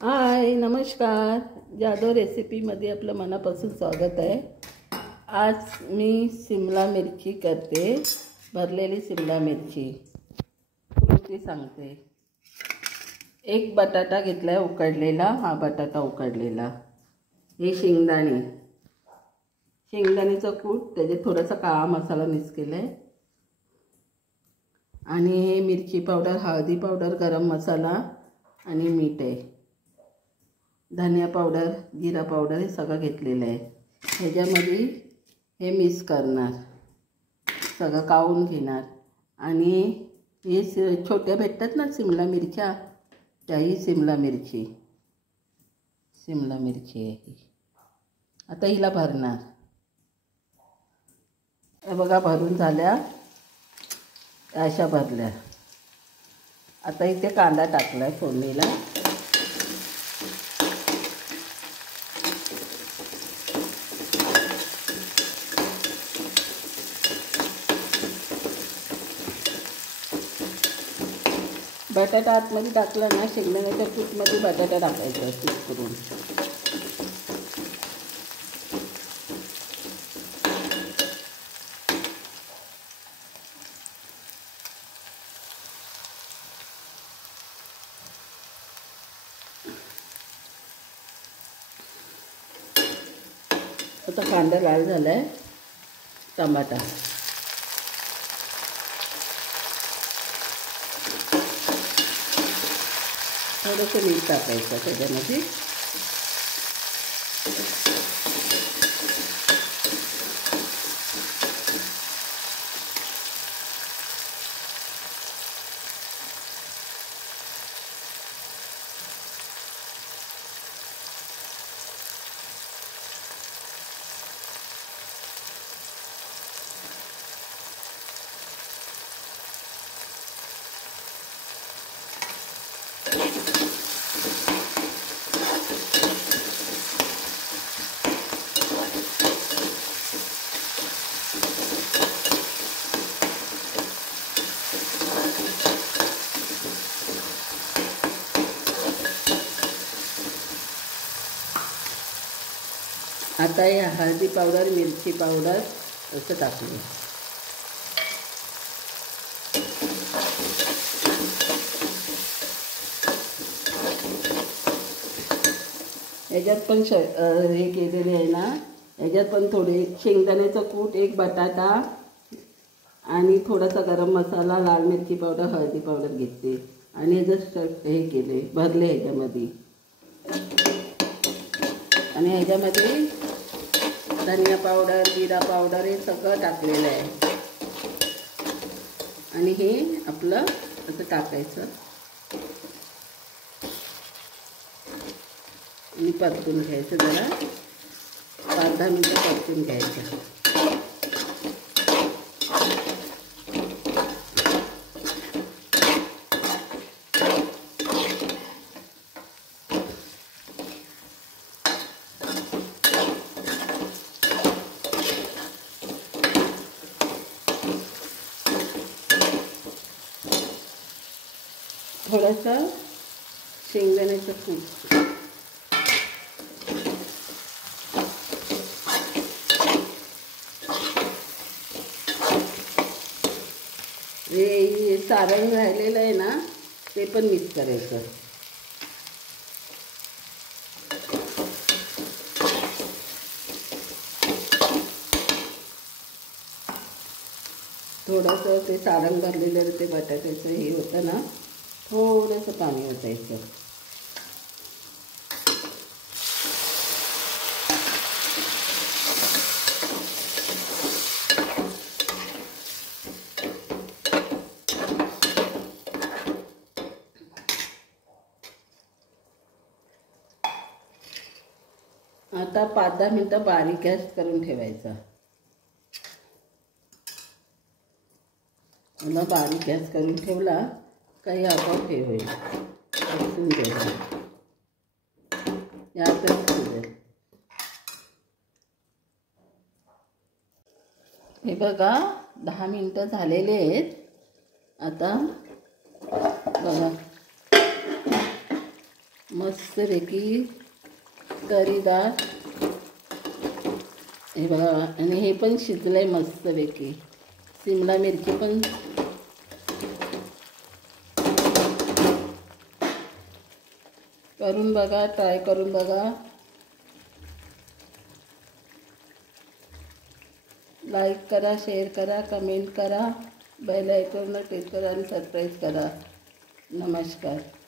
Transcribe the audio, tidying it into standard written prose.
हाय नमस्कार. जादव रेसिपीमध्ये आपलं मनापासून स्वागत आहे. आज मी शिमला मिरची करते, भरलेली शिमला मिरची. कृती सांगते. एक बटाटा घेतलाय उकडलेला, हा बटाटा उकडलेला. हे शेंगदाण्याचं कूट, त्याच्यात थोडासा काळा मसाला मिक्स केलाय. आणि हे मिरची पावडर, हळदी पावडर, गरम मसाला आणि मीठ आहे. धनिया पावडर, जिरा पावडर हे सगळं घेतलेलं आहे. ह्याच्यामध्ये हे मिक्स करणार, सगळं काढून घेणार. आणि हे छोट्या भेटतात ना शिमला मिरच्या, त्याही शिमला मिरची आहे ही. आता हिला भरणार. बघा भरून झाल्या, अशा भरल्या. आता इथे कांदा टाकला फोडणीला. बटाटा आतमध्ये टाकला ना, शेंगदाण्याच्या कूटमध्ये बटाटा टाकायचा कूट करून. आता कांदा लाल झाला आहे. टमाटा, थोडंसं मीठ टाकायचं त्याच्यामध्ये. आता हे हळदी पावडर, मिरची पावडर असं टाकलं. याच्यात पण हे केलेले आहे ना, याच्यात पण थोडे शेंगदाण्याचं कूट, एक बटाटा आणि थोडासा गरम मसाला, लाल मिरची पावडर, हळदी पावडर घेतली. आणि जस्ट हे केले, भरले ह्याच्यामध्ये. आणि ह्याच्यामध्ये धनिया पावडर, जिरा पावडर हे सगळं टाकलेलं आहे. आणि हे आपलं असं टाकायचं आणि परतून घ्यायचं. जरा 5-10 मिनिटं परतून घ्यायचं. थोडंसं शेंगदाण्याचं कूट, हे सारण राहिलेलं आहे ना, ते पण मिक्स करायचं. थोडंसं ते सारण भरलेलं ते बटाट्याचं हे होतं ना, थोडंसं पाणी ओतायचं. आता 5-10 मिनिटं बारीक गॅस करून ठेवायचा. मला बारीक गॅस करून ठेवला काही आपोआप हे होईल. बसून घ्यायचं यातच. हे बघा 10 मिनिटं झालेले आहेत. आता बघा मस्तपैकी तरीदार. हे बघा, आणि हे पण शिजलं आहे मस्तपैकी. शिमला मिरची पण करून बघा, ट्राय करून बघा. लाईक करा, शेअर करा, कमेंट करा, बेल आयकॉनला क्लिक करा आणि सबस्क्राईब करा. नमस्कार.